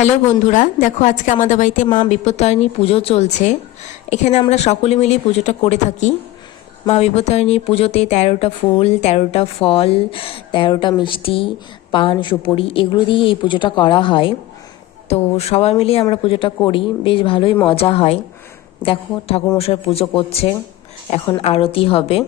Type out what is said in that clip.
Hello বন্ধুরা, দেখো আজকে আমাদের বাড়িতে মা বিপত্তারিণীর পুজো চলছে। এখানে আমরা সকলে মিলে পুজোটা করে থাকি। মা বিপত্তারিণীর পুজোতে 13টা ফুল, 13টা ফল, 13টা মিষ্টি, পান, সুপুরি এগুলো দিয়ে এই পুজোটা করা হয়। তো সবাই মিলে আমরা পুজোটা করি, বেশ ভালোই মজা হয়। দেখো ঠাকুরমশাই পুজো করছে, এখন আরতি হবে।